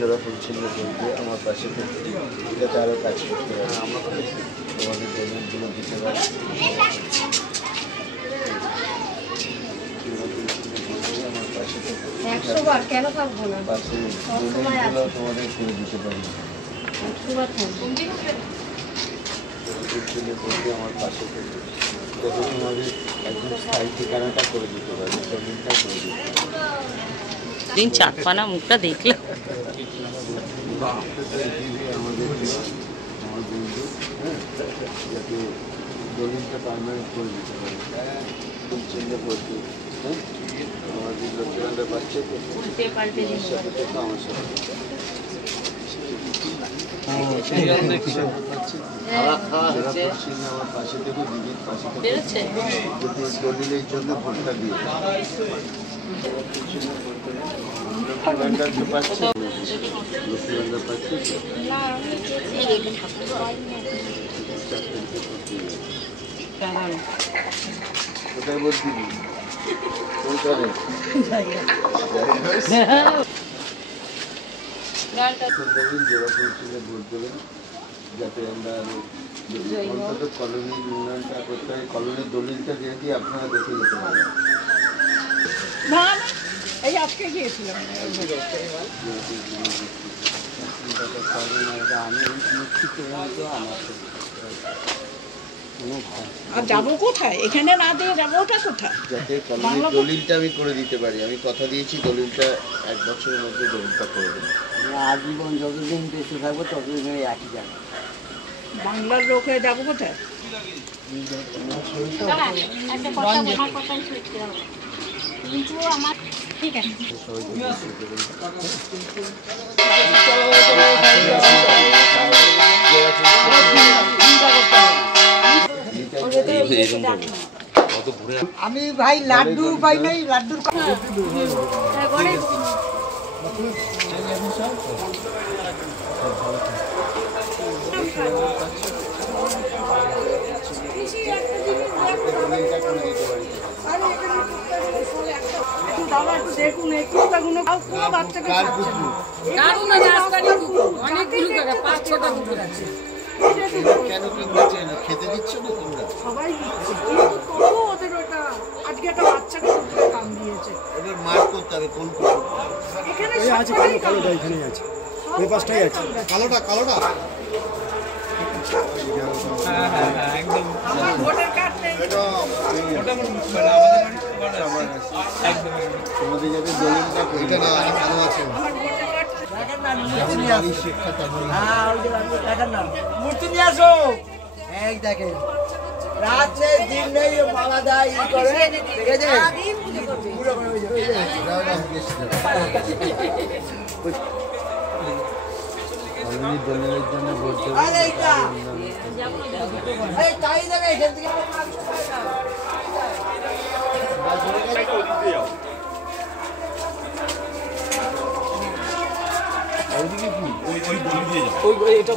যারা পরিচ্ছন্ন করবে আমার পাশে থেকে যাতে আরও কাজ করতে পারে আমরা তোমাদের পেমেন্টগুলো দিতে পারি। আমার পাশে থেকে 100 বার কেন থাকবো না, পাশে পেমেন্টগুলো তোমাদের করে দিতে পারি। 100 বার থাকবো আমার পাশে থেকে যাতে তোমাদের একদম স্থায়ী ঠিকানাটা করে দিতে পারি, পেমেন্টটা করে দিতে পারি। দিন চাঁদপানা মুখটা দেখলে আমাদের আমার বন্ধু যাতে দলিলটা পারমানেন্ট করে দিতে পারে চিহ্ন করতে। হ্যাঁ আমাদের লক্ষ্মীবান্ধা পাচ্ছে সাথে থেকে আমার সাথে আমার পাশে থেকে দিদির পাশে থেকে যদি দলিলের জন্য ভোটটা দিয়ে লক্ষ্মীবান্ধা পাচ্ছে, লক্ষ্মীবান্ধা পাচ্ছে কোথায় ভোট দিবি কোনটারে জেলা পরিষদে ভোট দেবেন যাতে আমরা অন্তত কলোনির উন্নয়নটা করতে হয়। কলোনির দলিলটা দিয়ে দিয়ে আপনারা দেখে যেতে পারেন। এই আজকে গিয়েছিলাম আর যাবো কোথায়, এখানে না দিয়ে যাবো ওটা কোথায়? যাতে কলোনির দলিলটা আমি করে দিতে পারি, আমি কথা দিয়েছি দলিলটা 1 বছরের মধ্যে দলিলটা করে দেবো। আজীবন যতদিন বেঁচে থাকবো ততদিন একই যাবে। বাংলার লোক হয়ে যাবো কোথায়? কিন্তু আমার ঠিক আছে আমি ভাই লাড্ডু পাই নাই, লাড্ডুর দেখুন বাচ্চাকে কেন কিনতে না খেতে দিচ্ছ না তোমরা? সবাই দিচ্ছে কিন্তু তবু ওদের ওটা আজকে একটা বাচ্চাকে কাম দিয়েছে। এবার মার করতে হবে কোন কোন এখানে আছে, কালোটা এখানেই আছে, ওই পাশটাই আছে, কালোটা কালোটা। একদম ভোটার কার্ড নেই, তোমাদের যাতে দলিলটা এটা না ভালো আছে মূর্তি নিয়ে আসো। এই দেখেন রাতে দিন নেই মালা দেয় ই করে দেখে দে পুরো করে ওই যে কলোনির দলিলের জন্য ভোট দেবো। আরে এইটা এই তাই দেখে এখান থেকে ওইদিকে কি ওই এটা